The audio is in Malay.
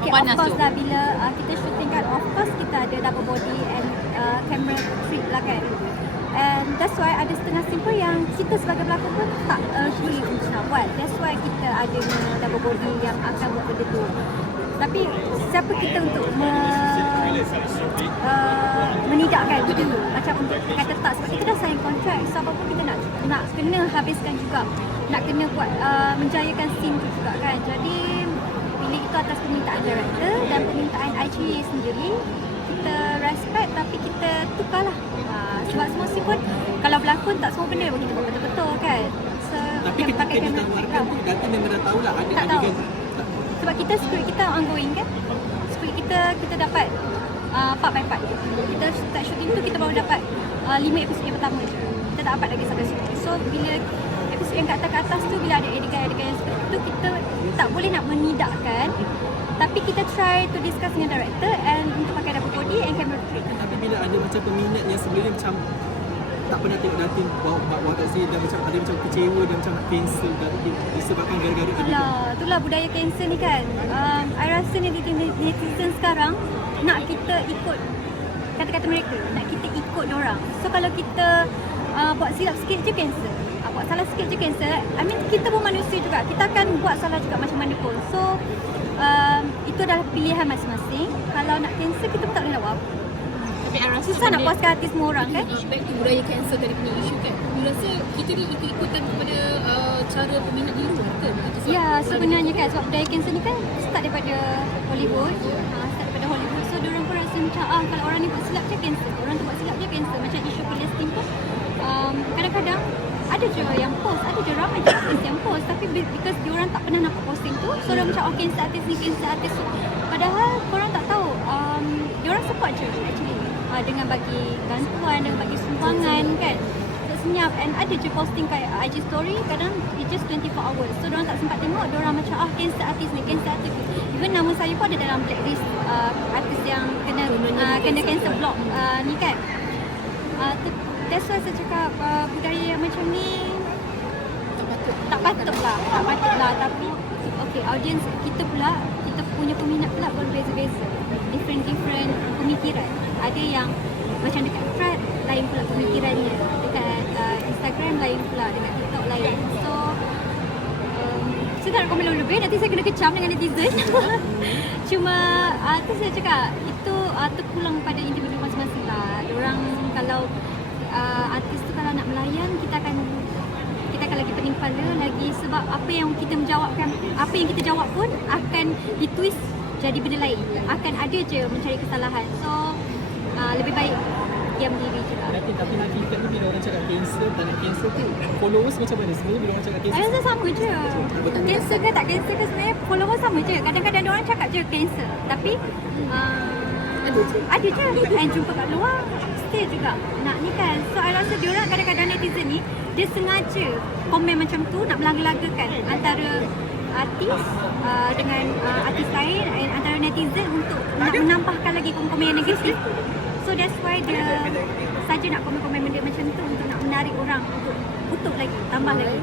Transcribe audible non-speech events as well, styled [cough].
Okay, Panas of course tu. lah bila uh, kita shooting kan, of course kita ada double body and uh, camera trick lah kan. And that's why ada setengah pun yang kita sebagai pelakon pun tak agree untuk nak buat. That's why kita ada double body yang akan buat benda tu. Tapi siapa kita untuk me, uh, menidakkan benda tu macam untuk kata tak sebab kita dah sign kontrak so apa pun kita nak nak kena habiskan juga nak kena buat uh, menjayakan scene tu juga kan jadi bila itu atas permintaan director dan permintaan IGA sendiri. Kita respect tapi kita tukarlah uh, sebab semua scene pun kalau berlakon tak semua benda pun kita buat betul-betul kan. So Tapi ketika pakai kamera lah. tu Dati memang dah tahulah ada Tak tahu. adegan sebab kita script kita ongoing kan. Script kita kita dapat uh, part by part. Kita start shooting tu kita baru dapat uh, 5 episod yang pertama. Je kita tak dapat lagi sampai shooting so bila yang kat atas, kat atas tu bila ada adegan-adegan yang seperti tu kita tak boleh nak menidakkan tapi kita try to discuss dengan director and untuk pakai double body and camera trick Tapi bila ada macam peminat yang sebelum ni macam tak pernah tengok Datin bawa bawa kat sini dan macam ada macam kecewa dan macam nak cancel Datin disebabkan gara-gara adegan. Itulah, itulah budaya cancel ni kan. Um, I rasa ni netizen, netizen sekarang nak kita ikut kata-kata mereka, nak kita ikut orang. So kalau kita uh, buat silap sikit je cancel. Uh, buat salah sikit je cancel. I mean kita pun manusia juga. Kita akan buat salah juga macam mana pun. So um, itu adalah pilihan masing-masing. Kalau nak cancel kita pun tak boleh nak buat apa. Tapi I rasa Susah nak puaskan hati semua orang kan. uh, back to budaya cancel tadi punya isu kan you rasa kita ni ikut-ikutan kepada uh, cara peminat di luar ke sebab Ya sebenarnya kan sebab budaya cancel ni kan start daripada Hollywood uh, Start daripada Hollywood So diorang pun rasa macam ah kalau orang ni buat silap je cancel Orang tu buat silap je cancel Macam isu Palestin pun um, Kadang-kadang ada je yang post Ada je ramai je artis yang post. Tapi be- because diorang tak pernah nampak posting tu So diorang macam oh cancel artis ni cancel artis tu. Padahal korang tak tahu um, Diorang support je actually. Uh, Dengan bagi bantuan Dengan bagi sumbangan kan? Tak senyap. And ada je posting kat IG story kadang it just 24 hours. So diorang tak sempat tengok diorang macam ah cancel artis ni cancel artis ni. Even nama saya pun ada dalam blacklist uh, artis yang kena uh, kena cancel block uh, ni kan? Uh, that's why saya cakap uh, budaya macam ni tak patut lah tak patut lah. Tapi okay audience kita pula kita punya peminat pula berbeza-beza different different pemikiran. Ada yang macam dekat Thread lain pula pemikirannya. Dekat uh, Instagram lain pula dekat TikTok lain. So um, saya tak nak komen lebih nanti saya kena kecam dengan netizen. [laughs] Cuma uh, tu saya cakap itu uh, terpulang pada individu masing-masing lah. Orang kalau uh, artis tu kalau nak melayan kita akan kita akan lagi pening kepala lagi sebab apa yang kita menjawabkan apa yang kita jawab pun akan ditwist jadi benda lain. Akan ada je mencari kesalahan. So uh, lebih baik diam diri je lah. Datin tapi hakikatnya bila orang cakap cancel tak nak cancel tu followers macam mana? Sebenarnya bila orang cakap cancel. Rasa sama je. Cancel ke tak cancel ke sebenarnya follower sama je. Kadang-kadang orang cakap je cancel. Tapi uh, Ada je. Ada je. And jumpa kat luar Still juga Nak ni kan. So I rasa diorang kadang-kadang netizen ni Dia sengaja Komen macam tu Nak melanggar-langgarkan Antara artis uh, dengan uh, artis lain and antara netizen untuk nak menambahkan lagi komen-komen yang negatif. So that's why dia saja nak komen-komen benda macam tu untuk nak menarik orang untuk utuk lagi tambah lagi